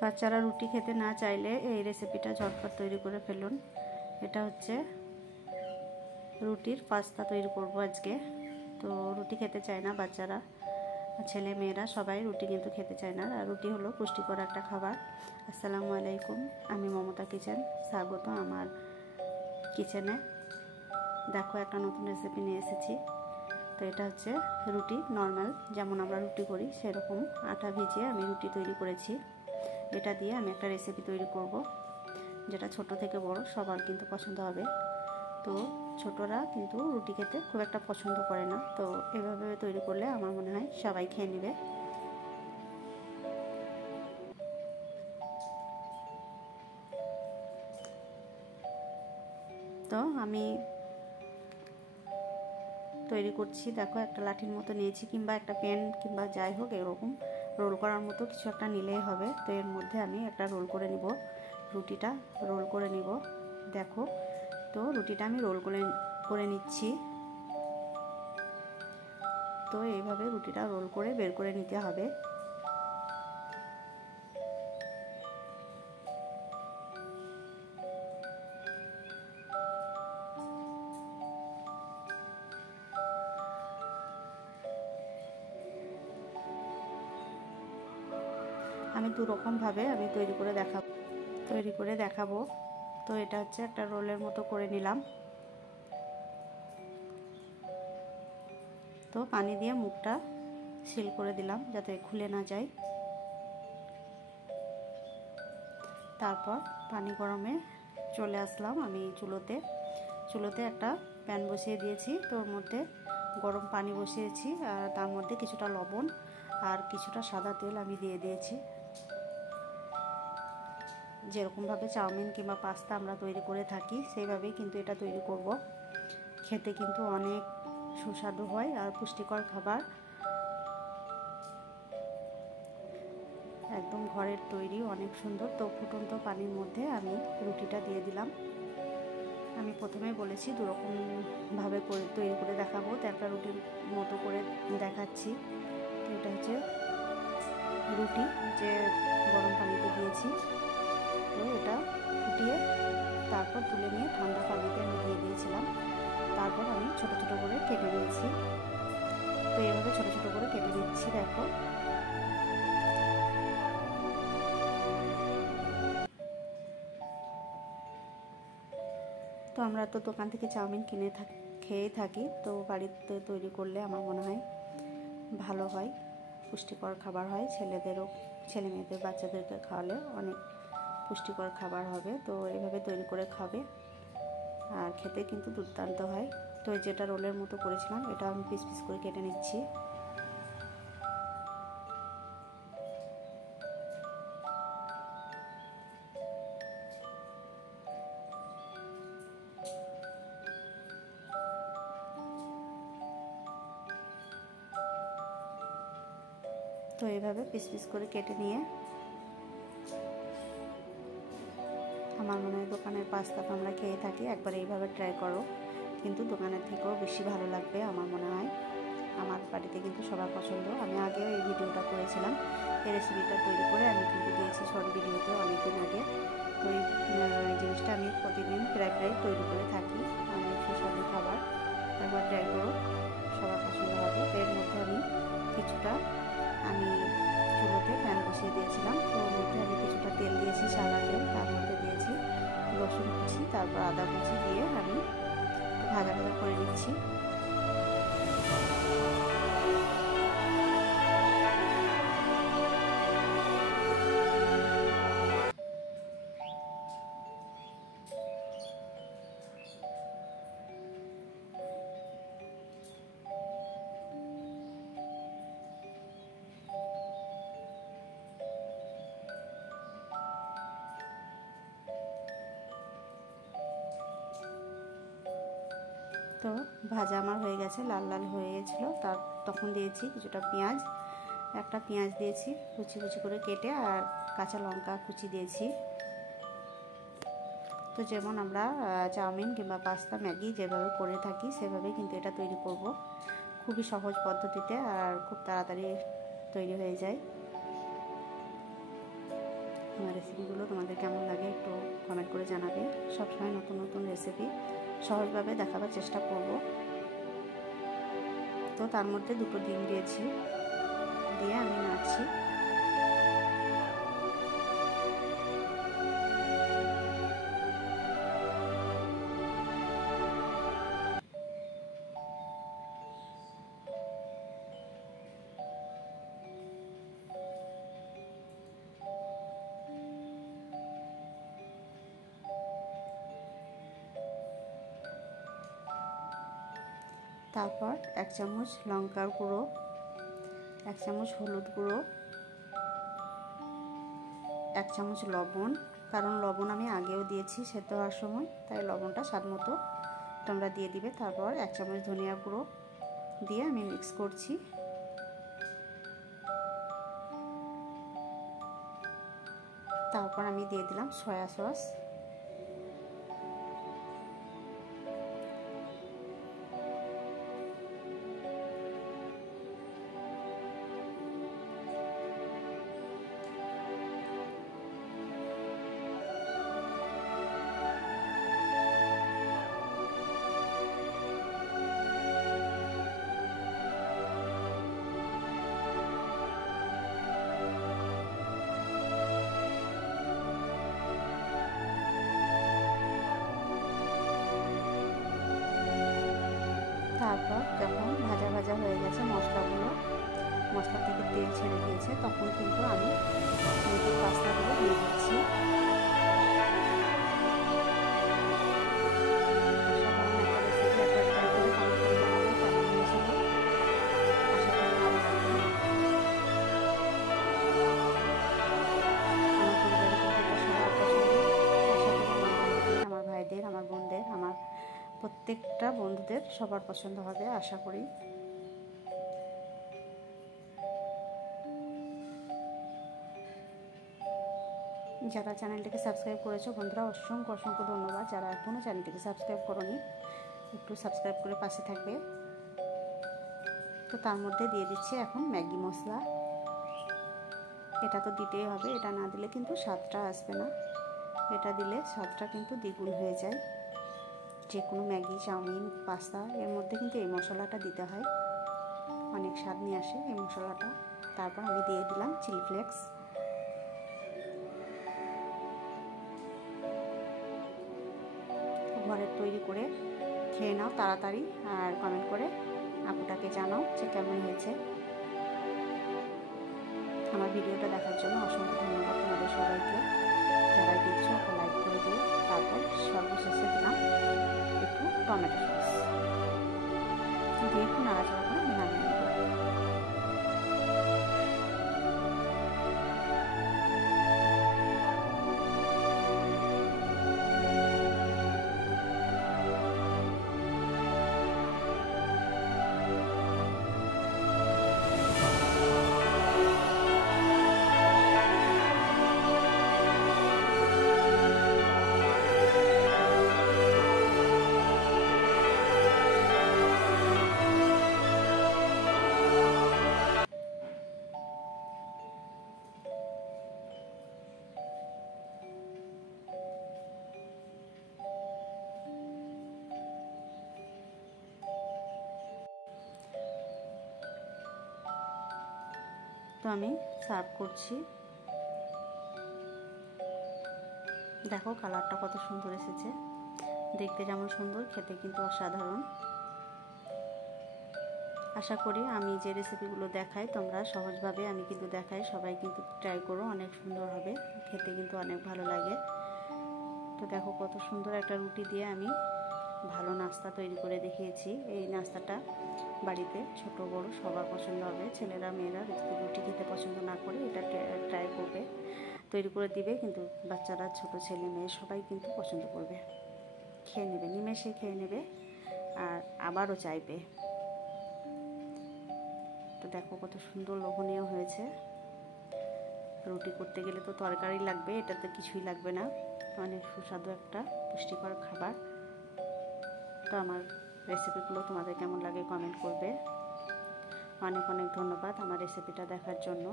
বাচ্চারা রুটি খেতে না চাইলে এই রেসিপিটা ঝটপট তৈরি করে ফেলুন। এটা হচ্ছে রুটির পাস্তা তৈরি করব আজকে। তো রুটি খেতে চায় না বাচ্চারা, ছেলে মেয়েরা সবাই রুটি কিন্তু খেতে চায় না, আর রুটি হলো পুষ্টিকর একটা খাবার। আসসালামু আলাইকুম, আমি মমতা কিচেন, স্বাগত আমার কিচেনে। দেখো একটা নতুন রেসিপি নিয়ে এসেছি। তো এটা হচ্ছে রুটি, নর্মাল যেমন আমরা রুটি করি সেরকম আটা ভিজিয়ে আমি রুটি তৈরি করেছি। এটা দিয়ে আমি একটা রেসিপি তৈরি করব, যেটা ছোট থেকে বড় সবার কিন্তু পছন্দ হবে। তো ছোটরা কিন্তু রুটি খেতে খুব একটা পছন্দ করে না, তো এভাবে তৈরি করলে আমার মনে হয় সবাই খেয়ে নেবে। তো আমি তৈরি করছি। দেখো একটা লাঠির মতো নিয়েছি, কিংবা একটা পেন কিংবা যাই হোক এরকম রোল করার মতো কিছু একটা নিলেই হবে। তো এর মধ্যে আমি একটা রোল করে নিব, রুটিটা রোল করে নিব। দেখো তো রুটিটা আমি রোল করে নিচ্ছি। তো এইভাবে রুটিটা রোল করে বের করে নিতে হবে। আমি দু রকমভাবে আমি তৈরি করে দেখাবো। তো এটা হচ্ছে একটা রোলের মতো করে নিলাম। তো পানি দিয়ে মুখটা সিল করে দিলাম যাতে খুলে না যায়। তারপর পানি গরমে চলে আসলাম আমি চুলোতে একটা প্যান বসিয়ে দিয়েছি। তো ওর মধ্যে গরম পানি বসিয়েছি, আর তার মধ্যে কিছুটা লবণ আর কিছুটা সাদা তেল আমি দিয়ে দিয়েছি। যেরকমভাবে চাউমিন কিংবা পাস্তা আমরা তৈরি করে থাকি সেইভাবেই কিন্তু এটা তৈরি করব। খেতে কিন্তু অনেক সুস্বাদু হয় আর পুষ্টিকর খাবার, একদম ঘরের তৈরি, অনেক সুন্দর। তো ফুটন্ত পানির মধ্যে আমি রুটিটা দিয়ে দিলাম। আমি প্রথমে বলেছি দু রকমভাবে তৈরি করে দেখাবো, তো একটা রুটির মতো করে দেখাচ্ছি। তো এটা হচ্ছে রুটি যে গরম পানিতে দিয়েছি। তো এটা ফুটিয়ে তারপর তুলে নিয়ে ঠান্ডা পানিতে আমি দিয়ে দিয়েছিলাম। তারপর আমি ছোট ছোট করে কেটে নিয়েছি। তো এইভাবে ছোট ছোট করে কেটে নিচ্ছি। দেখো তো আমরা তো দোকান থেকে চাউমিন খেয়ে থাকি, তো বাড়িতে তৈরি করলে আমার মনে হয় ভালো হয়, পুষ্টিকর খাবার হয়। ছেলে মেয়েদের বাচ্চাদেরকে খাওয়ালে অনেক পুষ্টিকর খাবার হবে। তো এইভাবে তৈরি করে খাবে, আর খেতে কিন্তু দুর্দান্ত হয়। তো যেটা রোলের মতো করেছিলাম এটা আমি পিস পিস করে কেটে নিচ্ছি। তো এইভাবে পিস পিস করে কেটে নিয়ে আমার মনে হয় দোকানের পাস্তা তো আমরা খেয়ে থাকি, একবার এইভাবে ট্রাই করো, কিন্তু দোকানের থেকেও বেশি ভালো লাগবে আমার মনে হয়। আমার বাড়িতে কিন্তু সবার পছন্দ। আমি আগেও এই ভিডিওটা করেছিলাম, এই রেসিপিটা তৈরি করে আমি কিন্তু দিয়েছি শর্ট ভিডিওতে অনেকদিন আগে। তো এই জিনিসটা আমি প্রতিদিন প্রায় তৈরি করে থাকি, অনেক সুস্বাদু খাবার। একবার ট্রাই করো, সবার পছন্দ হবে। তো এর মধ্যে আমি চুলোতে প্যান বসিয়ে দিয়েছিলাম। তো ওর মধ্যে আমি কিছুটা তেল দিয়েছি, সাদা তেল। তার মধ্যে দিয়েছি রসুন কুচি, তারপর আদা কুচি দিয়ে আমি ভাজা করে নিচ্ছি। তো ভাজা আমার হয়ে গেছে, লাল লাল হয়ে গেছিলো। তখন দিয়েছি কিছুটা একটা পেঁয়াজ দিয়েছি কুচি কুচি করে কেটে, আর কাঁচা লঙ্কা কুচি দিয়েছি। তো যেমন আমরা চাউমিন কিংবা পাস্তা, ম্যাগি যেভাবে করে থাকি সেভাবেই কিন্তু এটা তৈরি করব। খুবই সহজ পদ্ধতিতে আর খুব তাড়াতাড়ি তৈরি হয়ে যায়। আমার রেসিপিগুলো তোমাদের কেমন লাগে একটু কমেন্ট করে জানাবে। সবসময় নতুন নতুন রেসিপি সহজভাবে দেখাবার চেষ্টা করব। তো তার মধ্যে 2টো ডিম দিয়েছি, দিয়ে আমি নাড়ছি। তারপর 1 চামচ লঙ্কার গুঁড়ো, 1 চামচ হলুদ গুঁড়ো, 1 চামচ লবণ, কারণ লবণ আমি আগেও দিয়েছি সেদ্ধ হওয়ার সময়, তাই লবণটা স্বাদ মতো তোমরা দিয়ে দিবে। তারপর 1 চামচ ধনিয়া গুঁড়ো দিয়ে আমি মিক্স করছি। তারপর আমি দিয়ে দিলাম সয়া সস। তারপর যখন ভাজা ভাজা হয়ে গেছে মশলাগুলো, মশলা থেকে তেল ছেড়ে দিয়েছে, তখন কিন্তু আমি রুটির পাস্তাগুলো দিয়ে দিচ্ছি। আমার ভাইদের, আমার বোনদের, আমার প্রত্যেকটা বন্ধুদের সবার পছন্দ হবে আশা করি। যারা চ্যানেলটিকে সাবস্ক্রাইব করেছো বন্ধুরা অসংখ্য অসংখ্য ধন্যবাদ। যারা এখনও চ্যানেলটিকে সাবস্ক্রাইব করোনি একটু সাবস্ক্রাইব করে পাশে থাকবে। তো তার মধ্যে দিয়ে দিচ্ছি এখন ম্যাগি মশলা। এটা তো দিতেই হবে, এটা না দিলে কিন্তু স্বাদটা আসবে না। এটা দিলে স্বাদটা কিন্তু দ্বিগুণ হয়ে যায়। যে কোনো ম্যাগি, চাউমিন, পাস্তা এর মধ্যে কিন্তু এই মশলাটা দিতে হয়, অনেক স্বাদ নিয়ে আসে এই মশলাটা। তারপর আমি দিয়ে দিলাম চিলি ফ্লেক্স। ঘরের তৈরি করে খেয়ে নাও তাড়াতাড়ি, আর কমেন্ট করে আপুটাকে জানাও যে কেমন হয়েছে। আমার ভিডিওটা দেখার জন্য অসংখ্য ধন্যবাদ তোমাদের সবাইকে। যারা দেখছো একটা লাইক করে দিও। তারপর সর্বশেষে দিলাম একটু টমেটো সস দিয়ে একটু নাড়াচাড়া করে নামিয়ে নেব। তো আমি সার্ভ করছি। দেখো কালারটা কত সুন্দর এসেছে, দেখতে যেমন সুন্দর খেতে কিন্তু অসাধারণ। আশা করি আমি যে রেসিপিগুলো দেখাই তোমরা সহজভাবে আমি কিন্তু দেখাই, সবাই কিন্তু ট্রাই করো, অনেক সুন্দর হবে খেতে, কিন্তু অনেক ভালো লাগে। তো দেখো কত সুন্দর একটা রুটি দিয়ে আমি ভালো নাস্তা তৈরি করে দেখিয়েছি। এই নাস্তাটা বাড়িতে ছোট বড় সবার পছন্দ হবে। ছেলেরা মেয়েরা যদি রুটি খেতে পছন্দ না করে এটা ট্রাই করবে, তৈরি করে দিবে, কিন্তু বাচ্চারা ছোট ছেলে মেয়ে সবাই কিন্তু পছন্দ করবে, খেয়ে নেবে, নিমেষে খেয়ে নেবে আর আবারও চাইবে। তো দেখো কত সুন্দর লোভনীয় হয়েছে। রুটি করতে গেলে তো তরকারি লাগবে, এটাতে কিছুই লাগবে না, অনেক সুস্বাদু একটা পুষ্টিকর খাবার। তো আমার রেসিপিগুলো তোমাদের কেমন লাগে কমেন্ট করবে। অনেক অনেক ধন্যবাদ আমার রেসিপিটা দেখার জন্য।